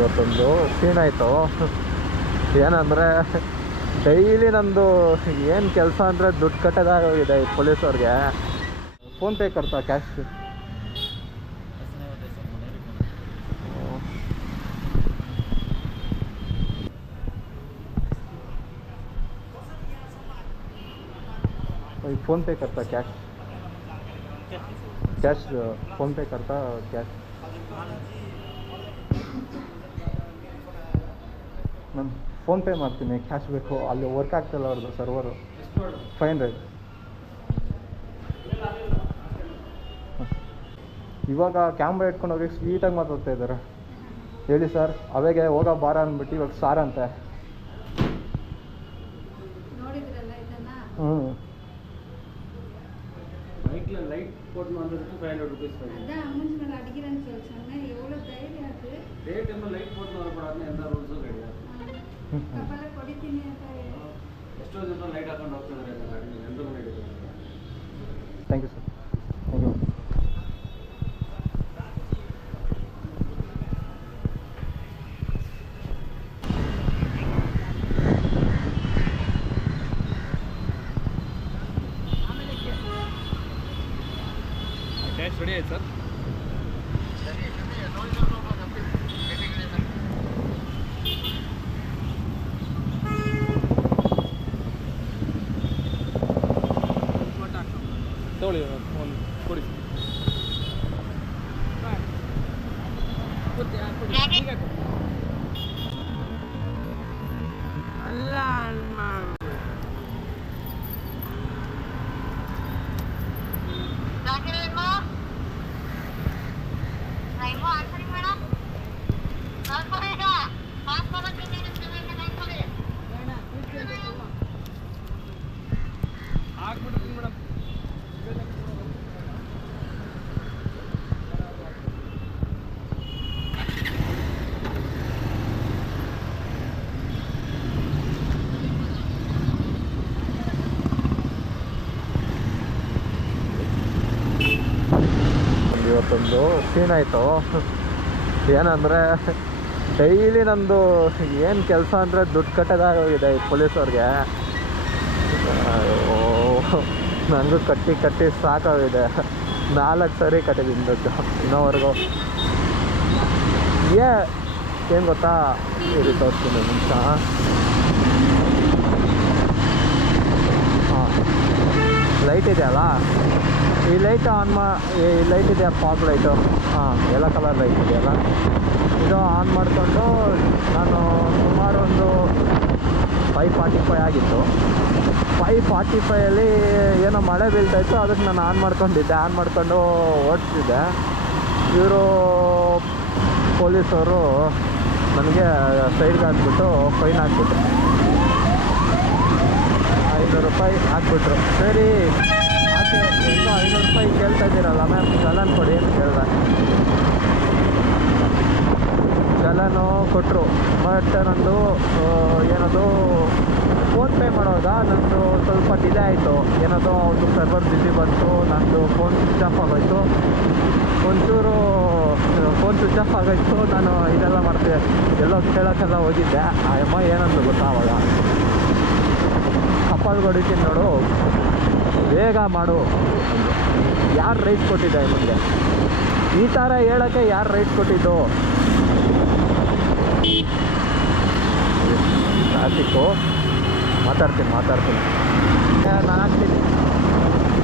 ಇವತ್ತೊಂದು ಸೀನ್ ಆಯಿತು. ಏನಂದರೆ ಡೈಲಿ ನಂದು ಏನು ಕೆಲಸ ಅಂದರೆ ದುಡ್ಡು ಕಟ್ಟೋದಾಗೋಗಿದೆ ಈ ಪೊಲೀಸವ್ರಿಗೆ. ಫೋನ್ಪೇ ಕರ್ತಾ ಕ್ಯಾಶ್ फ़ोन पे करता कैश कैश फ़ोन पे करता कैश ನಾನು ಫೋನ್ಪೇ ಮಾಡ್ತೀನಿ. ಕ್ಯಾಶ್ ಬೇಕು. ಅಲ್ಲಿ ವರ್ಕ್ ಆಗ್ತಿಲ್ಲ ಅವ್ರದ್ದು ಸರ್ವರು. 500. ಇವಾಗ ಕ್ಯಾಮ್ರಾ ಇಟ್ಕೊಂಡು ಹೋಗಿ ಸ್ವೀಟಾಗಿ ಮಾತಾಡ್ತಾ ಇದ್ದಾರೆ. ಹೇಳಿ ಸರ್, ಅವಾಗೆ ಹೋಗೋ ಬಾರ ಅಂದ್ಬಿಟ್ಟು ಇವಾಗ ಸಾರ್ ಅಂತೆ. ಹ್ಞೂ லைட் போட்டு வந்துட்டு 500 ரூபீஸ் அதான் அமௌண்ட் மேல அடிக்கிறேன்னு சொல்றாங்க. எவ்வளவு தைரியம் அது? ரேட் என்ன லைட் போட்டு வரப்படாதுன்னு எந்த ரூல்ஸும் கிடையாது. ಕಪಾಲ ಕೊಡಿತೀನಿ ಅಂತ ಎಷ್ಟೋ ಜನ ಲೈಟ್ ಹಾಕೊಂಡು ಹೋಗ್ತಿದ್ದಾರೆ ಗಾಡಿ ಎಂತ ಮಾಡಿದ್ರು. Thank you sir. Thank you. Cash ready है सर. ತಗೊಳ್ಳಿ ಒಂದು ಕೊಡಿ. ಅಲ್ಲ ಇವತ್ತೊಂದು ಸೀನ್ ಆಯಿತು. ಏನಂದರೆ ಡೈಲಿ ನಂದು ಏನು ಕೆಲಸ ಅಂದರೆ ದುಡ್ಡು ಕಟ್ಟೋದಾಗೋಗಿದೆ ಈ ಪೊಲೀಸವ್ರಿಗೆ. ನನಗೂ ಕಟ್ಟಿ ಕಟ್ಟಿ ಸಾಕಾಗಿದೆ. 4 ಸರಿ ಕಟ್ಟಿದ್ದೀನಿ ದುಡ್ಡು ಇನ್ನೋವರೆಗೂ. ಏನು ಗೊತ್ತಾ, ಇದು ತೋರಿಸ್ತೀನಿ ನಿಮಿಷ. ಹಾಂ, ಲೈಟ್ ಇದೆಯಲ್ಲ, ಈ ಲೈಟ್ ಈ ಲೈಟ್ ಇದೆಯಾ, ಫಾಗ್ ಲೈಟು. ಹಾಂ, ಎಲ್ಲ ಕಲರ್ ಲೈಟ್ ಇದೆಯಲ್ಲ, ಇದು ಆನ್ ಮಾಡಿಕೊಂಡು ನಾನು ಸುಮಾರು ಒಂದು 5:45 ಆಗಿತ್ತು. 5:45 ಏನೋ ಮಳೆ ಬೀಳ್ತಾಯಿತ್ತು. ಅದಕ್ಕೆ ನಾನು ಆನ್ ಮಾಡ್ಕೊಂಡು ಓಡಿಸ್ತಿದ್ದೆ. ಇವರು ಪೊಲೀಸವರು ನನಗೆ ಸೈಡ್ಗೆ ಹಾಕ್ಬಿಟ್ಟು ಫೈನ್ ಹಾಕ್ಬಿಟ್ರು. 500 ರೂಪಾಯಿ ಹಾಕ್ಬಿಟ್ರು. ಸರಿ, ಆಕೆ ಇನ್ನೂ 500 ರೂಪಾಯಿ ಕೇಳ್ತಾ ಇದ್ದೀರಲ್ಲ ಮ್ಯಾಮ್, ಚಲನ್ ಕೊಡಿ ಅಂತ ಕೇಳಿದೆ. ಚಲನು ಕೊಟ್ಟರು. ಬಟ್ ನಂದು ಏನದು ಫೋನ್ಪೇ ಮಾಡುವಾಗ ನಂದು ಸ್ವಲ್ಪ ಡಿಲೇ ಆಯಿತು. ಏನದು ಒಂದು ಸರ್ವರ್ ಬಿಸಿ ಬಂತು, ನಂದು ಫೋನ್ ಸ್ವಿಚ್ ಆಫ್ ಆಗೋಯ್ತು. ಒಂಚೂರು ಫೋನ್ ಸ್ವಿಚ್ ಆಫ್ ಆಗೋಯ್ತು. ನಾನು ಇದೆಲ್ಲ ಮಾಡ್ತಿದ್ದೆ, ಎಲ್ಲೋ ಕೇಳೋಕ್ಕೆಲ್ಲ ಹೋಗಿದ್ದೆ. ಆ ಅಮ್ಮ ಏನಂದು ಗೊತ್ತಾ, ಅವಾಗ ಕಪಾಲ್ ಹೊಡಿತೀನಿ ನೋಡು, ಬೇಗ ಮಾಡು. ಯಾರು ರೈಟ್ ಕೊಟ್ಟಿದ್ದೆ ನಿಮಗೆ? ಈ ಥರ ಹೇಳೋಕ್ಕೆ ಯಾರು ರೈಟ್ ಕೊಟ್ಟಿದ್ದು? ಟ್ರಾಫಿಕ್ಕು. ಮಾತಾಡ್ತೀನಿ ನಾನು ಹಾಕ್ತೀನಿ.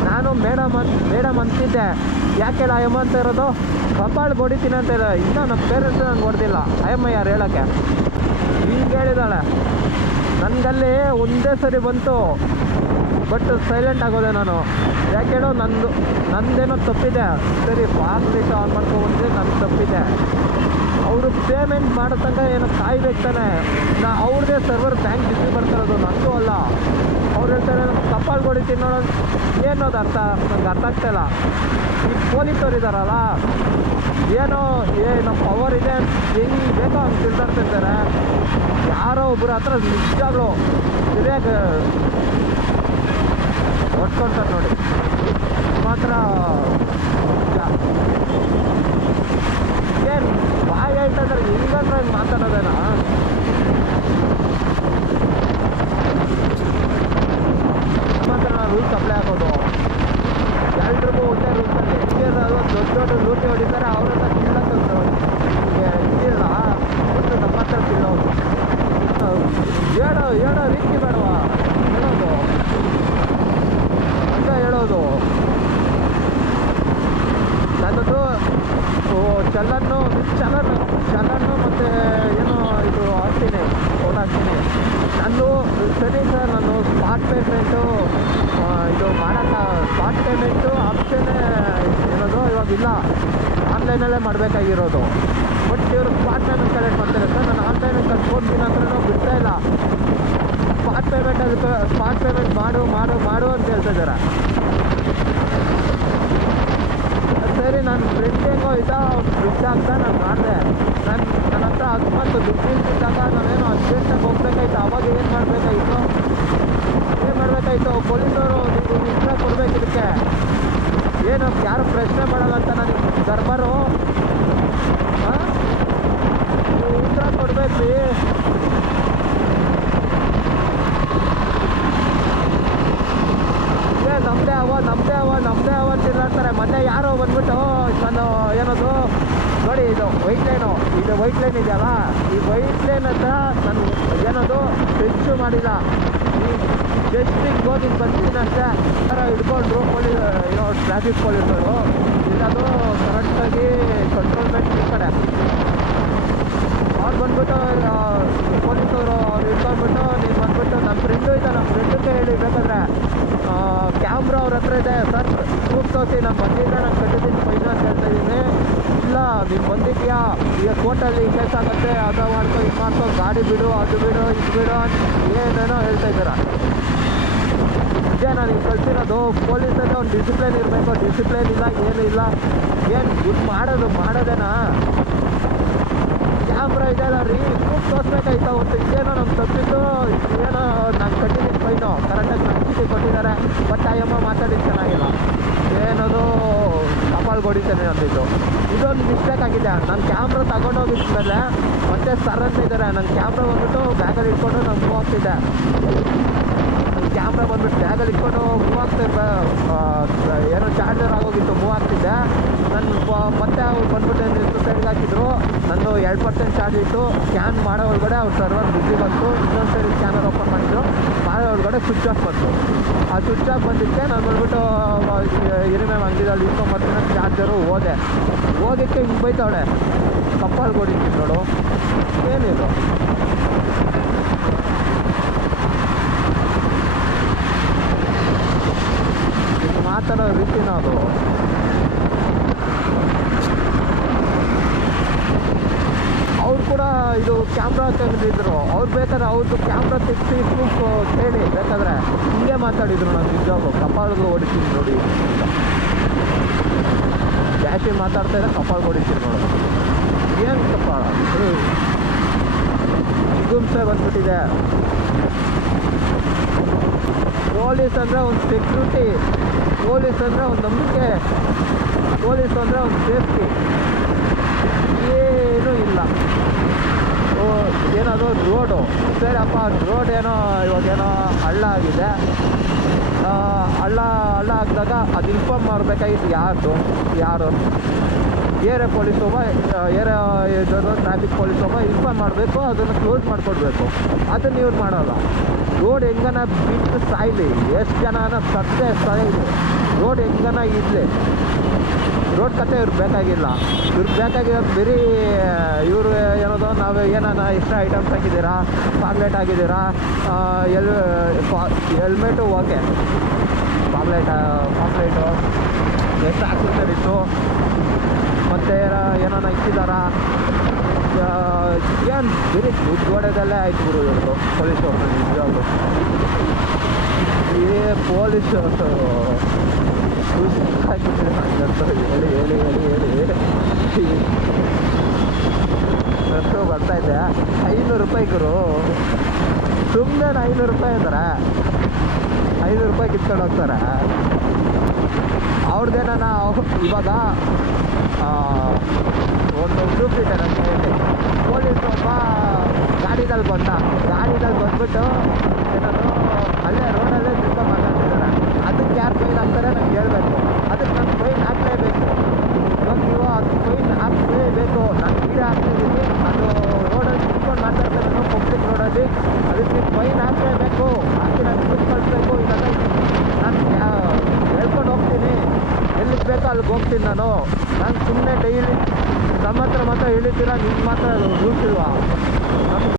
ನಾನು ಮೇಡಮ್ ಅಂತಿದ್ದೆ. ಯಾಕೆ ಹೇಳ ಅಯ್ಯಮ್ಮ ಅಂತ ಇರೋದು? ಕಪಾಲ್ ಹೊಡಿತೀನಿ ಅಂತ ಇದೆ. ಇನ್ನೂ ನಮ್ಮ ಪೇರೆಂಟ್ಸ್ ನಂಗೆ ಹೊಡೆದಿಲ್ಲ. ಅಯ್ಯಮ್ಮ ಯಾರು ಹೇಳೋಕ್ಕೆ? ಈಗ ಹೇಳಿದಾಳೆ. ನನಗಲ್ಲಿ ಒಂದೇ ಸರಿ ಬಂತು, ಬಟ್ ಸೈಲೆಂಟ್ ಆಗೋದೆ ನಾನು. ಯಾಕೆ ಹೇಳೋ, ನಂದೇನೋ ತಪ್ಪಿದೆ. ಸರಿ, ಫಾಸ್ಟ್ ಲೈಟ್ ಆನ್ ಮಾಡ್ಕೊಂಡ್ಬಂದ್ರೆ ನನ್ನ ತಪ್ಪಿದೆ. ಅವರು ಪೇಮೆಂಟ್ ಮಾಡೋ ತನಕ ಏನೋ ಕಾಯ್ಬೇಕು ತಾನೆ. ಅವ್ರದ್ದೇ ಸರ್ವರ್ ಬ್ಯಾಂಕ್ ಬಿಸಿ ಬರ್ತಿರೋದು, ನಂದು ಅಲ್ಲ. ಅವ್ರು ಹೇಳ್ತಾರೆ ನಮ್ಮ ಕಪಾಲ್ ಹೊಡಿತೀನಿ ನೋಡೋದು. ಏನೋದು ಅರ್ಥ ನಂಗೆ ಅರ್ಥ ಆಗ್ತಾಯಿಲ್ಲ. ಈ ಪೊಲೀಸವ್ರು ಇದ್ದಾರಲ್ಲ, ಏನೋ ನಮ್ಮ ಪವರ್ ಇದೆ ಅಂತ ಹೆಂಗೆ ಬೇಕೋ ಹಂಗೆ ತಿಳ್ದಾಡ್ತಿರ್ತಾರೆ. ಯಾರೋ ಒಬ್ಬರ ಹತ್ರ ನಿಜವಾಗ್ಲೂ ಸರಿಯಾಗಿ ಹೊಡ್ಕೊಳ್ತಾರೆ ನೋಡಿ, ಮಾತ್ರ ಏನು ಬಾಯಿ ಹೇಳ್ತಾ ಇದ್ದಾರೆ. ಹಿಂಗಂದ್ರೆ ಮಾತಾಡ್ತಾರೆ. ಮತ್ತು ಏನೋ ಇದು ಹಾಕ್ತೀನಿ, ಫೋನ್ ಹಾಕ್ತೀನಿ. ನಾನು ಸರಿ ಸರ್, ನಾನು ಸ್ಪಾಟ್ ಪೇಮೆಂಟು ಇದು ಮಾಡೋಕ್ಕೆ ಸ್ಪಾಟ್ ಪೇಮೆಂಟು ಆಪ್ಷನ್ನೇ ಏನದು ಇವಾಗಿಲ್ಲ, ಆನ್ಲೈನಲ್ಲೇ ಮಾಡಬೇಕಾಗಿರೋದು. ಬಟ್ ಇವರು ಸ್ಪಾಟ್ ಪೇಮೆಂಟ್ ಕಲೆಕ್ಟ್ ಮಾಡ್ತಾರೆ ಸರ್, ನಾನು ಆನ್ಲೈನಲ್ಲಿ ಕಟ್ಕೊಡ್ತೀನಿ ಅಂದ್ರೂ ಬಿಡ್ತಾ ಇಲ್ಲ. ಸ್ಪಾಟ್ ಪೇಮೆಂಟ್ ಅದಕ್ಕೆ ಸ್ಪಾಟ್ ಪೇಮೆಂಟ್ ಮಾಡು ಮಾಡು ಮಾಡು ಅಂತ ಹೇಳ್ತಾ ಇದ್ದಾರೆ. ಸರಿ, ನಾನು ಫ್ರೆಂಡ್ ಹೆಂಗೋ ಇದ್ದ ದುಡ್ಡು ಆಗ್ತಾ ನಾನು ಮಾಡಿದೆ. ನನ್ನ ಹತ್ರ ಅಕಸ್ಮಾತ್ ದುಡ್ಡು ಇದ್ದಾಗ ನಾನೇನು ಅರ್ಜೆಂಟಾಗಿ ಹೋಗ್ಬೇಕಾಯ್ತು. ಅವಾಗ ಏನು ಮಾಡಬೇಕಾಯ್ತು, ಪೊಲೀಸವರು ನೀವು ಉತ್ತರ ಕೊಡ್ಬೇಕು ಇದಕ್ಕೆ. ಏನು ಯಾರು ಪ್ರಶ್ನೆ ಮಾಡಲ್ಲ ಅಂತ ನನಗೆ ಗರ್ಬರು. ಹಾಂ, ನೀವು ಉತ್ತರ ಕೊಡ್ಬೇಕು. ನಮ್ಮದೇ ಅವ ತಿರ್ಗಾಡ್ತಾರೆ. ಮೊನ್ನೆ ಯಾರೋ ಬಂದ್ಬಿಟ್ಟು ನಾನು ಏನದು ನೋಡಿ, ಇದು ವೈಟ್ ಲೈನ್ ಇದೆಯಲ್ಲ, ಈ ವೈಟ್ ಲೈನ್ ಹತ್ರ ನಾನು ಏನದು ಟೆಚ್ಚು ಮಾಡಿಲ್ಲ. ಈ ಜಸ್ಟಿಗೆ ಹೋಗಿ ಬಂದಿದ್ದೀನಿ ಅಷ್ಟೇ. ಥರ ಹಿಡ್ಕೊಂಡ್ರು ಟ್ರಾಫಿಕ್ ಪೊಲೀಸರು. ಇಲ್ಲದು ಕರೆಕ್ಟಾಗಿ ಕಂಟ್ರೋಲ್ಮೆಂಟ್ ಈ ಕಡೆ ಅವ್ರು ಬಂದ್ಬಿಟ್ಟು ಪೊಲೀಸವರು ಅವ್ರು ಹಿಡ್ಕೊಂಡ್ಬಿಟ್ಟು ನೀನು ಬಂದ್ಬಿಟ್ಟು ನಮ್ಮ ಫ್ರೆಂಡು ಇದ್ದ, ನಮ್ಮ ಫ್ರೆಂಡಕ್ಕೆ ಹೇಳಿ ಬೇಕಾದ್ರೆ ಕ್ಯಾಮ್ರಾ ಅವ್ರ ಹತ್ರ ಇದೆ ಸರ್, ಪ್ರೂಫ್ ತೋರಿಸಿ ನಾನು ಬಂದಿದ್ದೆ, ನಾನು ಕಟ್ಟಿದ್ದೀನಿ ಫೈನ್ ಅಂತ ಹೇಳ್ತಾ ಇದ್ದೀನಿ. ಇಲ್ಲ, ನೀನು ಬಂದಿದ್ಯಾ, ಈಗ ಕೋರ್ಟಲ್ಲಿ ಕೇಸ್ ಆಗುತ್ತೆ, ಅದು ಮಾಡ್ಕೊ ಇದು ಮಾಡ್ಕೊ, ಗಾಡಿ ಬಿಡು, ಅದು ಬಿಡು, ಇದು ಬಿಡು ಅಂತ ಏನೇನೋ ಹೇಳ್ತಾ ಇದ್ದೀರ. ಇದೇ ನಾನು ಈಗ ಕಳ್ಸಿರೋದು. ಪೊಲೀಸಲ್ಲಿ ಒಂದು ಡಿಸಿಪ್ಲಿನ್ ಇರಬೇಕು, ಡಿಸಿಪ್ಲಿನ್ ಇಲ್ಲ, ಏನೂ ಇಲ್ಲ. ಏನು ದುಡ್ಡು ಮಾಡೋದೇನಾ? ಕ್ಯಾಮ್ರಾ ಇದೆಯಲ್ಲ ರೀ, ಪ್ರೂಫ್ ತೋರಿಸ್ಬೇಕಾಯ್ತು. ಅವತ್ತು ಇದೇನೋ ನಮ್ಮ ತಪ್ಪಿದ್ದು, ಏನೋ ನಾನು ಕಟ್ಟಿದ್ದೀನಿ ಫೈನು, ಕರೆಕ್ಟಾಗಿ ನನ್ನ ಚೀಟಿ ಕೊಟ್ಟಿದ್ದಾರೆ. ಬಟ್ ಆ ಅಮ್ಮ ಮಾತಾಡಿದ್ದು ಚೆನ್ನಾಗಿಲ್ಲ, ಏನದು ಕಪಾಲ್ ಹೊಡಿತೇನೆ ಅಂದಿದ್ದು. ಇದೊಂದು ಮಿಸ್ಟೇಕ್ ಆಗಿದೆ. ನಾನು ಕ್ಯಾಮ್ರಾ ತಗೊಂಡೋಗಿದ್ಮೇಲೆ ಮತ್ತೆ ಸರನ್ನ ಇದ್ದಾರೆ. ನನ್ನ ಕ್ಯಾಮ್ರಾ ಬಂದ್ಬಿಟ್ಟು ಬ್ಯಾಗಲ್ಲಿ ಇಟ್ಕೊಂಡು ನಾನು ಮೂವ್ ಆಗ್ತಿದ್ದೆ. ಕ್ಯಾಮ್ರಾ ಬಂದ್ಬಿಟ್ಟು ಬ್ಯಾಗಲ್ಲಿ ಇಟ್ಕೊಂಡು ಮೂವ್ ಆಗ್ತಿದ್ದೆ, ಏನೋ ಚಾರ್ಜರ್ ಆಗೋಗಿತ್ತು, ಮೂವ್ ಆಗ್ತಿದ್ದೆ. ನನ್ನ ಮತ್ತೆ ಅವ್ರು ಬಂದ್ಬಿಟ್ಟು ನಿಲ್ಸು ಸೈಡ್ಗೆ ಹಾಕಿದ್ರು. ನಂದು 2% ಚಾರ್ಜ್ ಇತ್ತು. ಸ್ಕ್ಯಾನ್ ಮಾಡೋ ಒಳಗಡೆ ಅವ್ರ ಸರ್ವರ್ ಬಿಸಿ ಬಂತು. ಇನ್ನೊಂದು ಸೈಡ್ ಸ್ಕ್ಯಾನರ್ ಓಪನ್ ಮಾಡಿದ್ರು, ಮಾಡೋ ಒಳಗಡೆ ಸ್ವಿಚ್ ಆಫ್ ಬಂತು. ಆ ಸ್ವಿಚ್ ಆಫ್ ಬಂದಿದ್ದಕ್ಕೆ ನಾನು ಬಂದ್ಬಿಟ್ಟು ಹಿರಿಮೆ ಅಂಗಡಿದಲ್ಲಿ ಇಸ್ಕೊಂಬರ್ತೀನಿ ಚಾರ್ಜರು ಹೋಗಿಕ್ಕೆ ಹಿಂಗೆ ಬೈತಾವಳೆ, ಕಪ್ಪಾಲ್ ಕೊಡಿದ್ದೀನಿ ನೋಡು. ಏನಿದು ಮಾತಾಡೋ ರೀತಿನ ಅದು. ಅವ್ರು ಕೂಡ ಇದು ಕ್ಯಾಮ್ರಾ ತೆಗೆದಿದ್ರು. ಅವ್ರು ಬೇಕಾದ್ರೆ ಅವ್ರದ್ದು ಕ್ಯಾಮ್ರಾ ತೆಗೆಸಿ ಪ್ರೂಫ್ ಹೇಳಿ ಬೇಕಾದ್ರೆ ಹಿಂಗೆ ಮಾತಾಡಿದ್ರು. ನಾನು ನಿಜವಾಗ್ಲು ಕಪಾಲ್ಗೆ ಹೊಡಿತೀನಿ ನೋಡಿ, ಜಾಸ್ತಿ ಮಾತಾಡ್ತಾ ಇದ್ರೆ ಕಪಾಲ್ಗೆ ಹೊಡಿತೀನಿ ನೋಡು. ಏನು ಕಪಾಳ ಗುಂಸೆ ಬಂದ್ಬಿಟ್ಟಿದೆ. ಪೊಲೀಸ್ ಅಂದರೆ ಒಂದು ಸೆಕ್ಯೂರಿಟಿ, ಪೊಲೀಸ್ ಅಂದರೆ ಒಂದು ನಂಬಿಕೆ, ಪೊಲೀಸ್ ಅಂದರೆ ಒಂದು ಸೇಫ್ಟಿ, ಏನೂ ಇಲ್ಲ. ಏನದು ರೋಡು ಸರಿಯಪ್ಪ, ರೋಡ್ ಏನೋ ಇವಾಗೇನೋ ಹಳ್ಳ ಆಗಿದೆ. ಹಳ್ಳ ಆಗಿದಾಗ ಅದು ಇನ್ಫಾರ್ಮ್ ಮಾಡಬೇಕಾಗಿತ್ತು ಯಾರು ಏರಿಯಾ ಪೊಲೀಸ್ ಒಬ್ಬ, ಏರಿಯಾ ಟ್ರಾಫಿಕ್ ಪೊಲೀಸ್ ಒಬ್ಬ ಇನ್ಫಾರ್ಮ್ ಮಾಡಬೇಕು, ಅದನ್ನು ಕ್ಲೋಸ್ ಮಾಡಿಕೊಡ್ಬೇಕು. ಅದನ್ನು ಇವ್ರು ಮಾಡೋಲ್ಲ. ರೋಡ್ ಹೆಂಗನ ಬಿಟ್ಟು ಸಾಯ್ಲಿ, ಎಷ್ಟು ಜನನ ಸತ್ತೇ ಸಾಯ್ಲಿ, ರೋಡ್ ಹೆಂಗನ ಇರಲಿ, ರೋಡ್ ಕತೆ ಇವ್ರಿಗೆ ಬೇಕಾಗಿಲ್ಲ. ಬೇಕಾಗಿರೋದು ಬರೀ ಇವರು ಏನೋದು ನಾವು ಏನಾನ ಎಕ್ಸ್ಟ್ರಾ ಐಟಮ್ಸ್ ಹಾಕಿದ್ದೀರಾ, ಪಾಮ್ಲೆಟ್ ಹಾಕಿದ್ದೀರಾ, ಹೆಲ್ಮೆಟು ಓಕೆ, ಪಾಮ್ಲೆಟು ಎಷ್ಟು ಹಾಕ್ತಿತ್ತು, ಮತ್ತು ಏನಾನ ಇಕ್ಕಿದಾರಾ, ಏನು ಬರೀ ದುಡ್ಡು ಹೊಡೆದಲ್ಲೇ ಆಯ್ತು ಗುರು ಇವ್ರದ್ದು ಪೊಲೀಸವ್ರದ್ದು. ನಿಜವಾಗ್ಲು ಪೊಲೀಸ್ ಎಷ್ಟು ಬರ್ತಾ ಇದೆ. 500 ರೂಪಾಯಿ ಗುರು, ಸುಮ್ಮನೆ 500 ರೂಪಾಯಿ ಅಂತಾರೆ, 500 ರೂಪಾಯಿ ಕಿತ್ಕೊಂಡು ಹೋಗ್ತಾರೆ. ಅವ್ರದ್ದೇನ ಇವಾಗ ಒಂದು ಗ್ರೂಪ್ ಇದೆ ನನ್ನ ಕೈಯಲ್ಲಿ. ಪೊಲೀಸ್ ಒಬ್ಬ ಗಾಡಿದಲ್ಲಿ ಬಂದ್ಬಿಟ್ಟು ಏನಾದ್ರು ಅಲ್ಲೇ ರೋಡಲ್ಲೇ ತುಂಬ ಮಾತಾಡ್ತಿದ್ದಾರೆ. ಅದಕ್ಕೆ ಯಾರು ಫೈನ್ ಹಾಕ್ತಾರೆ ನಂಗೆ ಹೇಳ್ಬೇಕು. ಅದಕ್ಕೆ ನಾನು ಫೈನ್ ಹಾಕಲೇಬೇಕು. ಇವಾಗ ನೀವು ಅದು ಫೈನ್ ಹಾಕಲೇಬೇಕು. ನಾನು ವೀಡಿಯೋ ಹಾಕ್ತಿದ್ದೀನಿ, ಅದು ರೋಡಲ್ಲಿ ನಿಂತ್ಕೊಂಡು ಮಾತಾಡ್ತಾರೆ ಪಬ್ಲಿಕ್ ರೋಡಲ್ಲಿ, ಅದಕ್ಕೆ ನೀವು ಫೈನ್ ಹಾಕಲೇಬೇಕು. ಹಾಕಿ ನಾನು ದುಡ್ಡು ಕಳಿಸ್ಬೇಕು. ಇಲ್ಲಾಂದರೆ ನಾನು ಹೇಳ್ಕೊಂಡು ಹೋಗ್ತೀನಿ, ಎಲ್ಲಿಗೆ ಬೇಕೋ ಅಲ್ಲಿಗೆ ಹೋಗ್ತೀನಿ ನಾನು ಸುಮ್ಮನೆ ಡೈಲಿ ನಮ್ಮ ಹತ್ರ ಮಾತ್ರ ಹೇಳಿದ್ದೀರಾ, ನಿಮ್ಗೆ ಮಾತ್ರ ರೂಲ್ಸ್ ಇಲ್ವಾ?